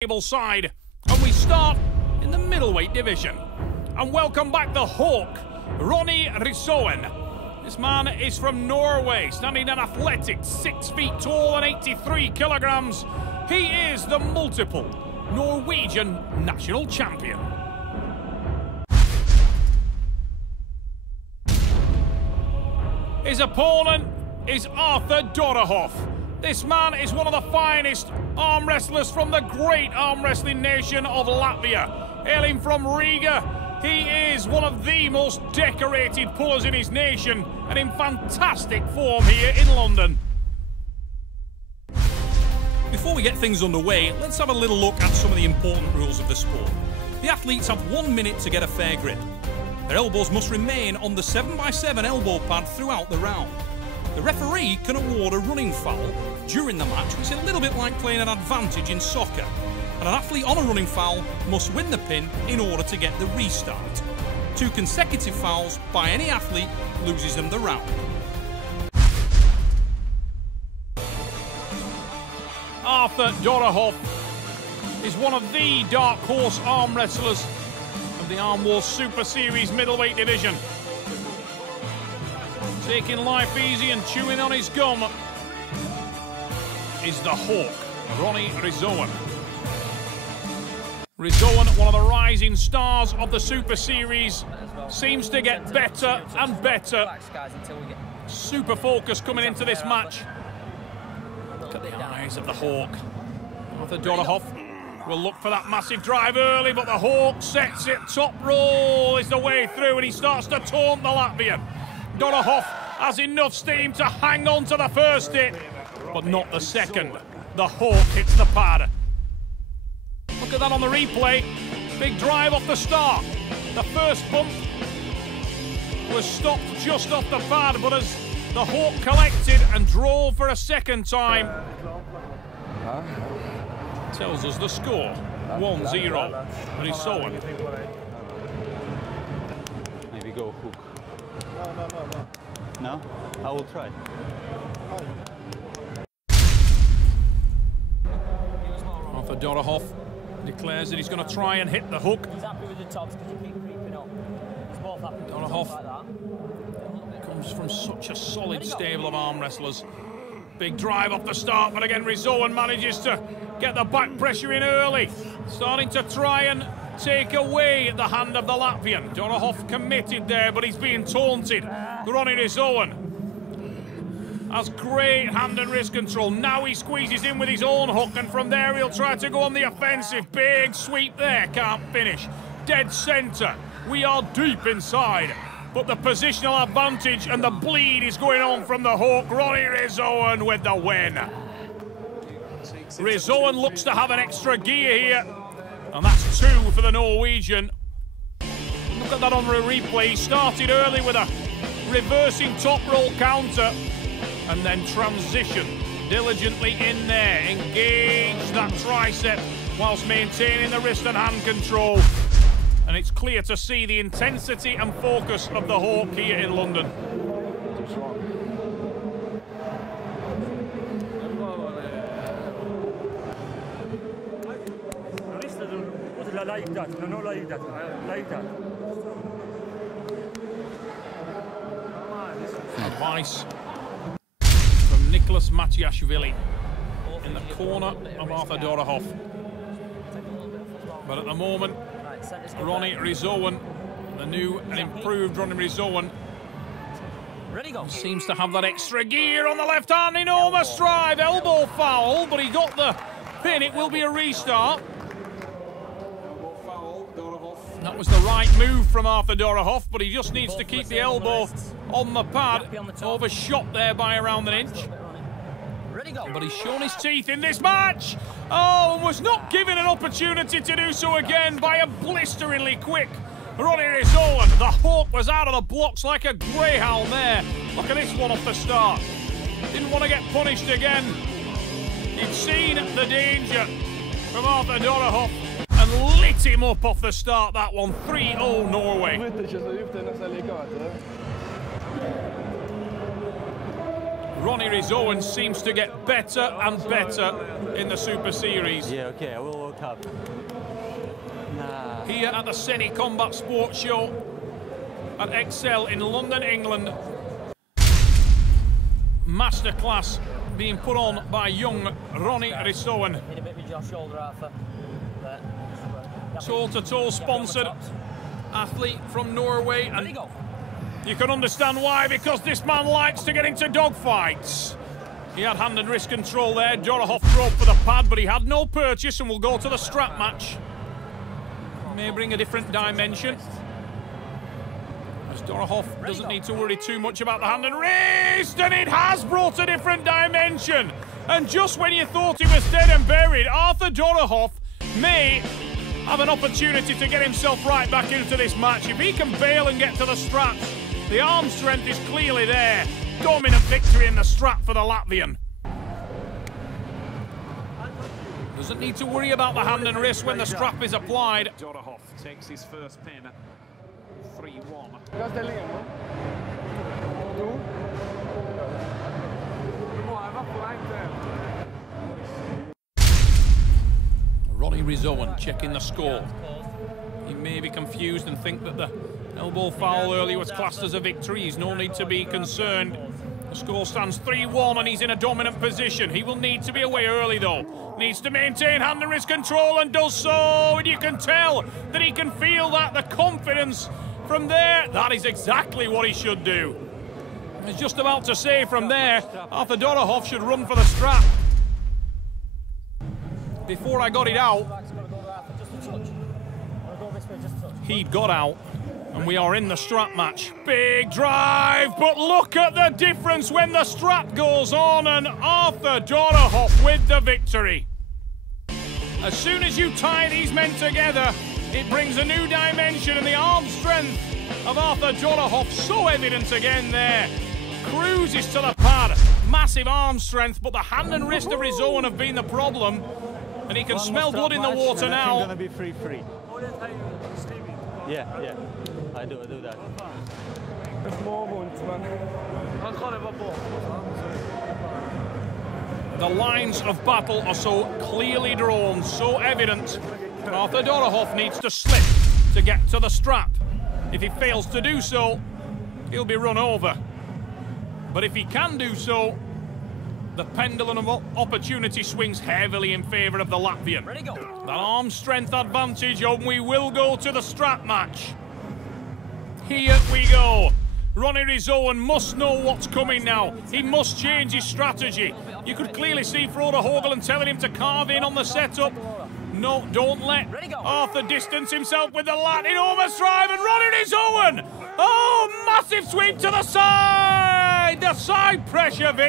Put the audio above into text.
table side, and we start in the middleweight division. And welcome back the Hawk, Ronny Risoen. This man is from Norway, standing an athletic 6 feet tall and 83 kilograms. He is the multiple Norwegian national champion. His opponent is Arthur Dorohov. This man is one of the finest arm wrestlers from the great arm wrestling nation of Latvia. Hailing from Riga, he is one of the most decorated pullers in his nation and in fantastic form here in London. Before we get things underway, let's have a little look at some of the important rules of the sport. The athletes have 1 minute to get a fair grip. Their elbows must remain on the 7x7 elbow pad throughout the round. The referee can award a running foul during the match, which is a little bit like playing an advantage in soccer. And an athlete on a running foul must win the pin in order to get the restart. 2 consecutive fouls by any athlete loses them the round. Arthur Dorohov is one of the dark horse arm wrestlers of the Arm Wars Super Series middleweight division. Taking life easy and chewing on his gum is the Hawk, Ronny Risoen. Risoen, one of the rising stars of the Super Series, seems to get better and better. Super focus coming into this match. Look at the eyes of the Hawk. Arthur Dorohov will look for that massive drive early, but the Hawk sets it. Top roll is the way through, and he starts to taunt the Latvian. Dorohov has enough steam to hang on to the first hit, but not the second. The Hawk hits the pad. Look at that on the replay. Big drive off the start. The first bump was stopped just off the pad, but as the Hawk collected and drove for a second time, tells us the score, 1-0. Risoen. Maybe go hook. No? I will try. Arthur Dorohov declares that he's going to try and hit the hook. He's happy with the tops because you keep creeping up. Dorohov comes from such a solid stable of arm wrestlers. Big drive off the start, but again Risoen manages to get the back pressure in early. Starting to try and take away the hand of the Latvian. Dorohov committed there, but he's being taunted. Ronny Risoen has great hand and wrist control. Now he squeezes in with his own hook, and from there he'll try to go on the offensive. Big sweep there, can't finish. Dead centre. We are deep inside, but the positional advantage and the bleed is going on from the Hawk. Ronny Risoen with the win. Risoen looks to have an extra gear here, and that's 2 for the Norwegian. Look at that on the replay. He started early with a reversing top roll counter and then transition diligently in there. Engage that tricep whilst maintaining the wrist and hand control. And it's clear to see the intensity and focus of the Hawk here in London. Like that, no, like that, like that. Advice from Nicholas Matiashvili in the corner of Arthur Dorohov. But at the moment, Ronny Risoen, the new and improved Ronny Risoen, seems to have that extra gear on the left hand. Enormous drive, elbow foul, but he got the pin. It will be a restart. That was the right move from Arthur Dorohov, but he just needs to keep the elbow on the pad. Overshot there by around an inch. But he's shown his teeth in this match. Oh, and was not given an opportunity to do so again by a blisteringly quick Ronny Risoen. The Hawk was out of the blocks like a greyhound there. Look at this one off the start. Didn't want to get punished again. He'd seen the danger from Arthur Dorohov and lit him up off the start, that one. 3-0 Norway. Ronnie Risoen seems to get better and better in the Super Series. Yeah, okay, I will work up. Nah. Here at the Seni Combat Sports Show at Excel in London, England. Masterclass being put on by young Ronnie Risoen. Toe-to-toe sponsored athlete from Norway, and you can understand why, because this man likes to get into dogfights. He had hand and wrist control there. Dorohov broke for the pad, but he had no purchase and will go to the strap match. May bring a different dimension, as Dorohov doesn't need to worry too much about the hand and wrist, and it has brought a different dimension. And just when you thought he was dead and buried, Arthur Dorohov may have an opportunity to get himself right back into this match. If he can bail and get to the straps, the arm strength is clearly there. Dominant victory in the strap for the Latvian. Doesn't need to worry about the hand and wrist when the strap is applied. Dorohov takes his first pin, 3-1. Ronnie Risoen checking the score. He may be confused and think that the elbow foul earlier was classed as a victory. He's no need to be concerned. The score stands 3-1 and he's in a dominant position. He will need to be away early though. Needs to maintain hand and wrist control and does so. And you can tell that he can feel that, the confidence from there. That is exactly what he should do. I was just about to say from there, Arthur Dorohov should run for the strap. Before I got it out, he'd got out, and we are in the strap match. Big drive, but look at the difference when the strap goes on, and Arthur Dorohov with the victory. As soon as you tie these men together, it brings a new dimension, and the arm strength of Arthur Dorohov so evident again there. Cruises to the pad, massive arm strength, but the hand and wrist of Risoen have been the problem. And he can smell blood in the water now. Gonna be free. Yeah. I do that. The lines of battle are so clearly drawn, so evident. Arthur Dorohov needs to slip to get to the strap. If he fails to do so, he'll be run over. But if he can do so, the pendulum of opportunity swings heavily in favour of the Latvian. That arm strength advantage, and we will go to the strap match. Here we go. Ronnie Risoen must know what's coming now. He must change his strategy. You could clearly see Frode Haugland telling him to carve in on the setup. No, don't let Arthur distance himself with the lat. Enormous drive, and Ronnie Risoen! Oh, massive sweep to the side! The side pressure victory.